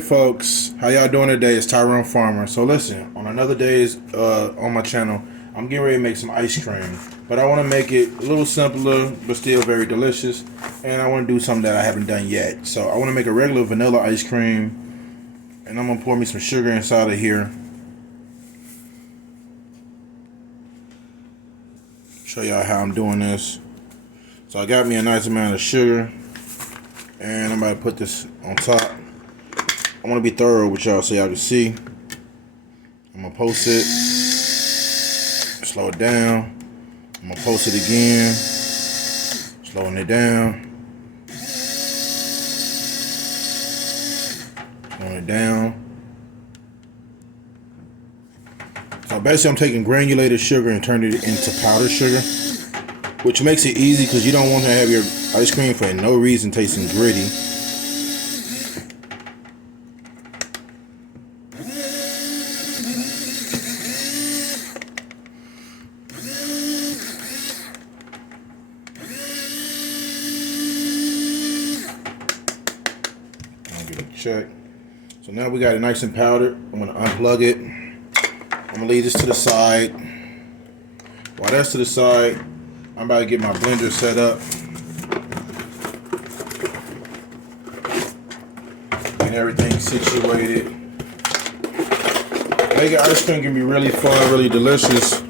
Folks, how y'all doing today? It's Tyrone Farmer. So listen, on another day's on my channel, I'm getting ready to make some ice cream, but I want to make it a little simpler but still very delicious, and I want to do something that I haven't done yet. So I want to make a regular vanilla ice cream, and I'm gonna pour me some sugar inside of here. Show y'all how I'm doing this. So I got me a nice amount of sugar, and I'm about to put this on top. I want to be thorough with y'all so y'all can see. I'm going to post it. Slow it down. I'm going to post it again. Slowing it down. Slowing it down. So basically I'm taking granulated sugar and turning it into powdered sugar, which makes it easy because you don't want to have your ice cream for no reason tasting gritty. Check. So now we got it nice and powdered. I'm going to unplug it. I'm going to leave this to the side. While that's to the side, I'm about to get my blender set up. And everything situated. Making ice cream can be really fun, really delicious.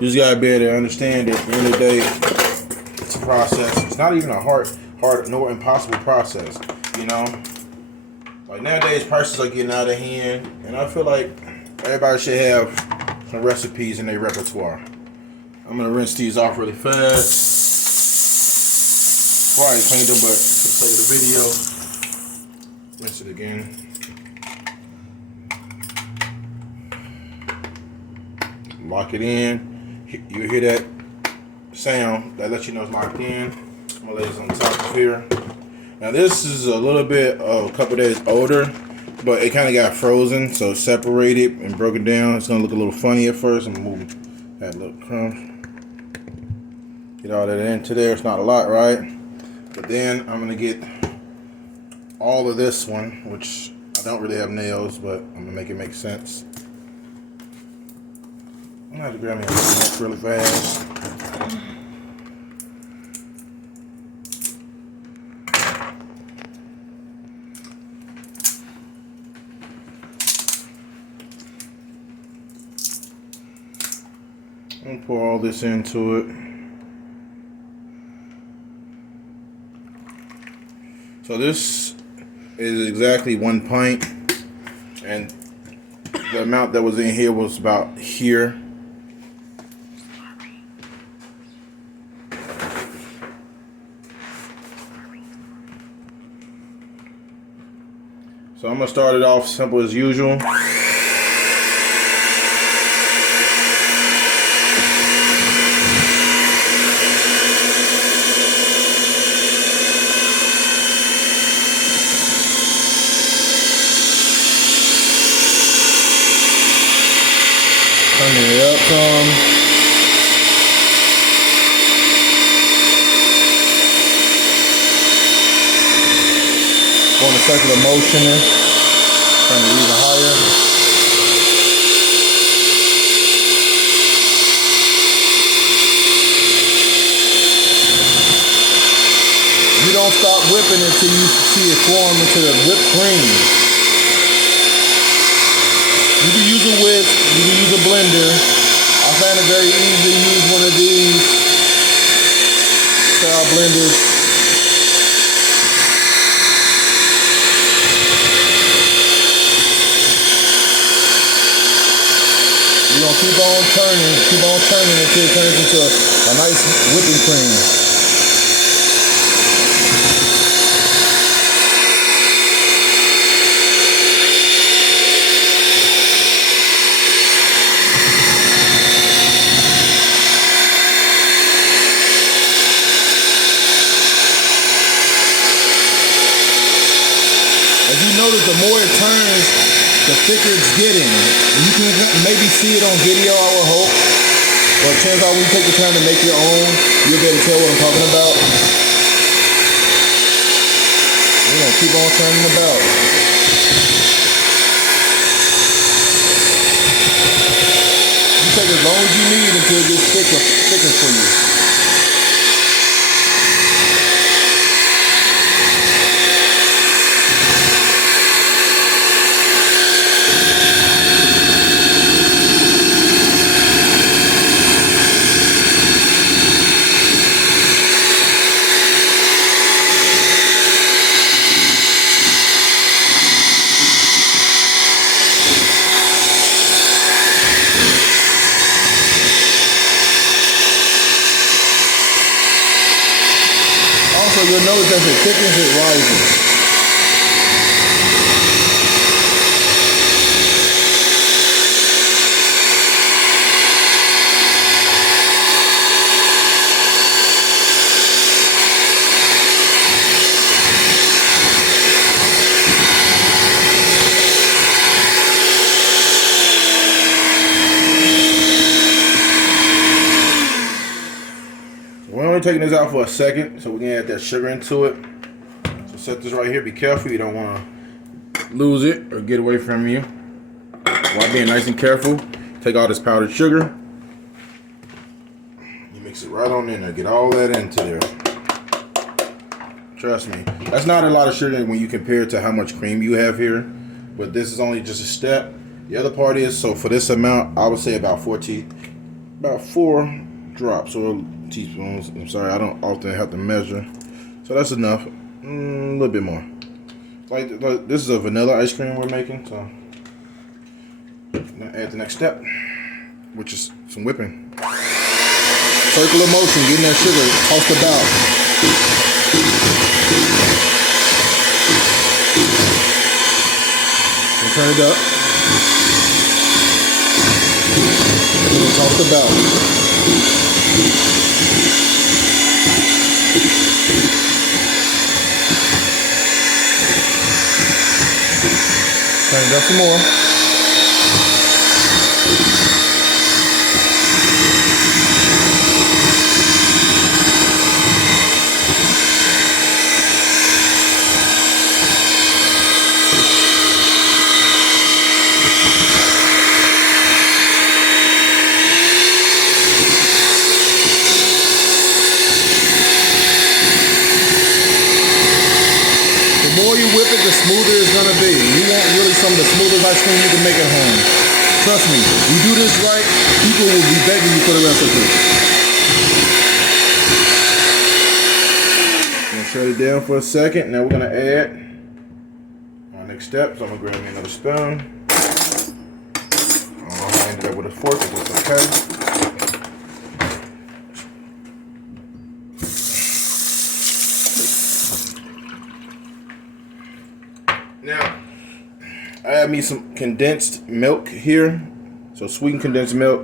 You just got to be able to understand it. At the end of the day, it's a process. It's not even a hard nor impossible process, you know? Like nowadays, prices are getting out of hand, and I feel like everybody should have some recipes in their repertoire. I'm gonna rinse these off really fast. Before I cleaned them, but for the sake of the video, rinse it again. Lock it in. You hear that sound that lets you know it's locked in. I'm gonna lay this on top of here. Now this is a little bit, a couple days older, but it kind of got frozen, so separated and broken down. It's gonna look a little funny at first. I'm gonna move that little crumb. Get all that into there. It's not a lot, right? But then I'm gonna get all of this one, which I don't really have nails, but I'm gonna make it make sense. I'm gonna have to grab me a knife really fast. I'm gonna pour all this into it. So this is exactly 1 pint, and the amount that was in here was about here. So I'm gonna start it off simple as usual. Turning it up some. Going a circular motion. Turning it even higher. You don't stop whipping until you see it form into the whipped cream. You can use a whisk, you can use a blender. I find it very easy to use one of these style blenders. You're gonna keep on turning until it turns into a nice whipping cream. As you notice, the more it turns, the thicker it's getting. You can maybe see it on video, I would hope. But chances are when you take the time to make your own, you'll be able to tell what I'm talking about. We're gonna keep on turning about. as long as you need until it gets thicker for you. Also, you'll notice as it thickens, it rises. We're only taking this out for a second, so we can add that sugar into it. So set this right here. Be careful, you don't want to lose it or get away from you. While being nice and careful, take all this powdered sugar. You mix it right on in there. Get all that into there. Trust me, that's not a lot of sugar when you compare it to how much cream you have here. But this is only just a step. The other part is, so for this amount, I would say about 4 drops or teaspoons. I'm sorry, I don't often have to measure, so that's enough. A little bit more. Like this is a vanilla ice cream we're making, so now add the next step, which is some whipping. Circular motion, getting that sugar tossed about. And turn it up. And toss about. Turn it up some more. The more you whip it, the smoother it's gonna be. You want really some of the smoothest ice cream you can make at home. Trust me, you do this right, people will be begging you for the recipe. I'm gonna shut it down for a second. Now we're gonna add our next step. So I'm gonna grab me another spoon. I'm gonna hand it up with a fork if it's okay. Now, I have me some condensed milk here. So sweetened condensed milk.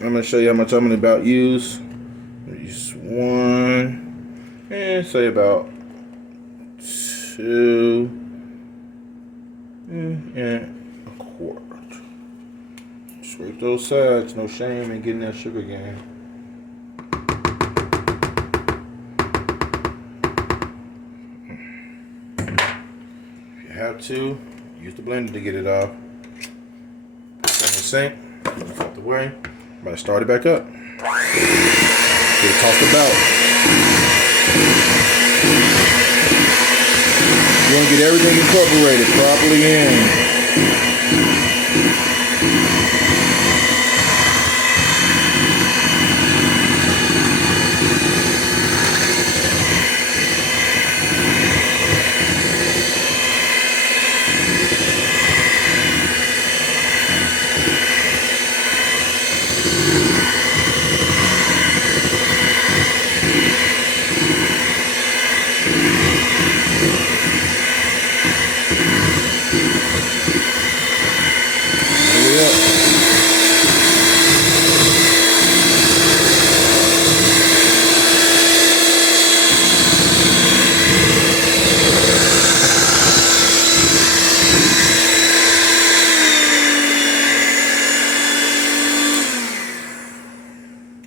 I'm going to show you how much I'm going to use. Use 1, and say about 2 and a quart. Scrape those sides, no shame in getting that sugar again. Have to use the blender to get it off. Put it in the sink, it's out the way. I'm about to start it back up. Get it tossed about. You want to get everything incorporated properly in.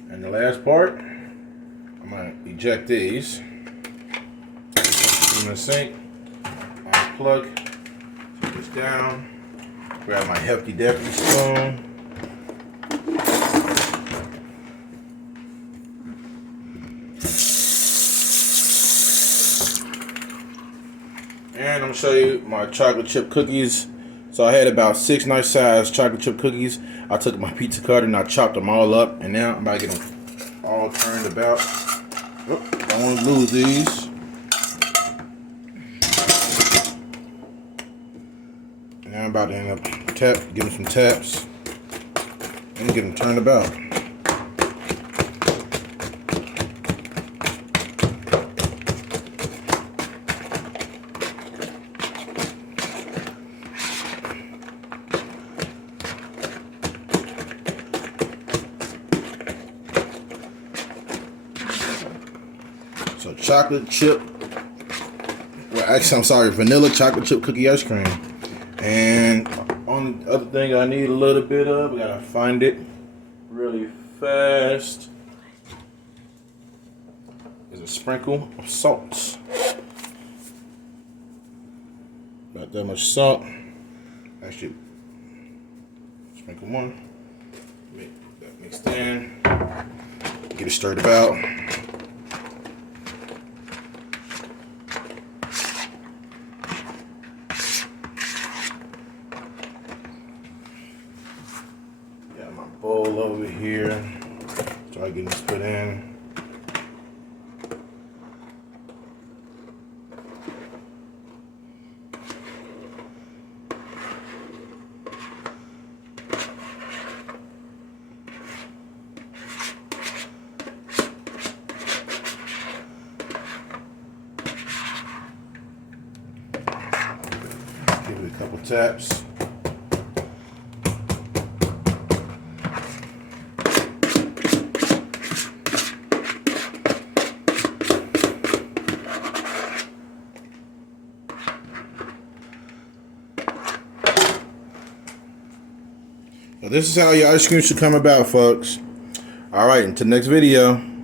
And the last part, I'm going to eject these. In the sink, unplug, put this down, grab my hefty deputy spoon, show you my chocolate chip cookies. So I had about 6 nice size chocolate chip cookies. I took my pizza cutter and I chopped them all up, and now I'm about to get them all turned about. Oh, I don't want to lose these. Now I'm about to end up give them some taps and get them turned about. So chocolate chip, well actually I'm sorry, vanilla chocolate chip cookie ice cream. And on the other thing I need a little bit of, I gotta find it really fast, is a sprinkle of salt. About that much salt. Actually, sprinkle one. Make that mixed in. Get it stirred about. Bowl over here. Try getting this put in. Give it a couple taps. So this is how your ice cream should come about, folks. All right, until next video.